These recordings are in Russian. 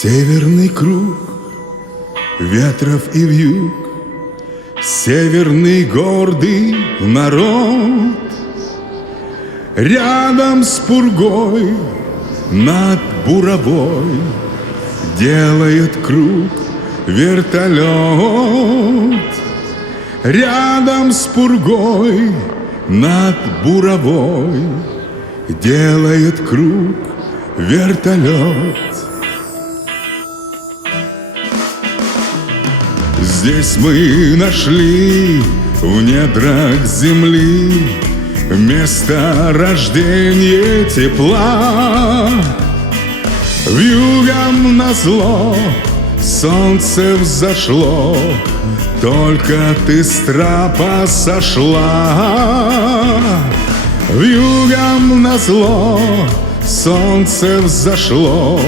Северный круг ветров и вьюг, северный гордый народ. Рядом с пургой над буровой делает круг вертолет. Рядом с пургой над буровой делает круг вертолет. Здесь мы нашли в недрах земли место рождения тепла. Вьюгам назло солнце взошло, только ты с трапа сошла. Вьюгам назло солнце взошло,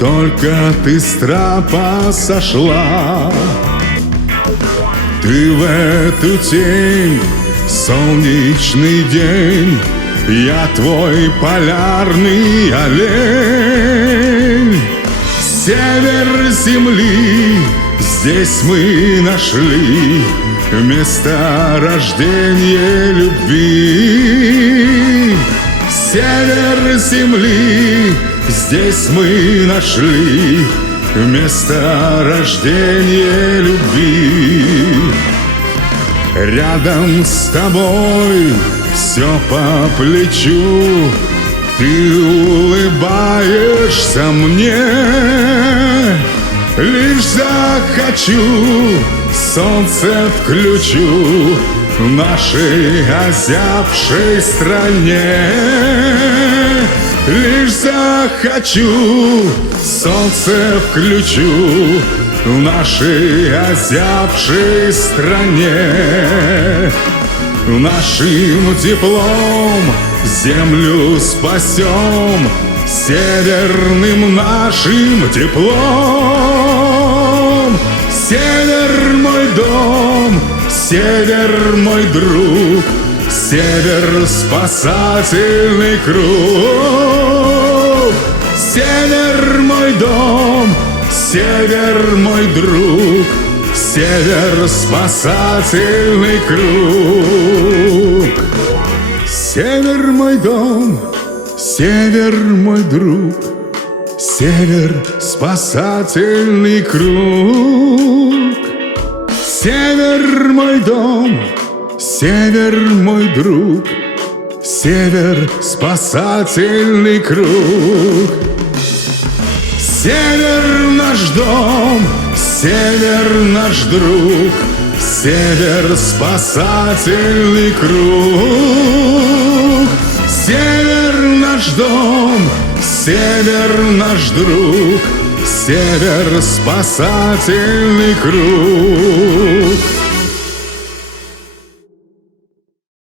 только ты с трапа сошла. Ты в эту тень, солнечный день, я твой полярный олень. Север земли, здесь мы нашли место рождения любви. Север земли, здесь мы нашли место рождения любви. Рядом с тобой все по плечу, ты улыбаешься мне. Лишь захочу, солнце включу в нашей озябшей стране. Лишь захочу, солнце включу в нашей озябшей стране. Нашим теплом землю спасем, северным нашим теплом. Север мой дом, север мой друг, север спасательный круг. Север мой дом, север мой друг, север спасательный круг. Север мой дом, север мой друг, север спасательный круг. Север мой дом, север мой друг, север спасательный круг. Север наш дом, север наш друг, север спасательный круг. Север наш дом, север наш друг, север спасательный круг.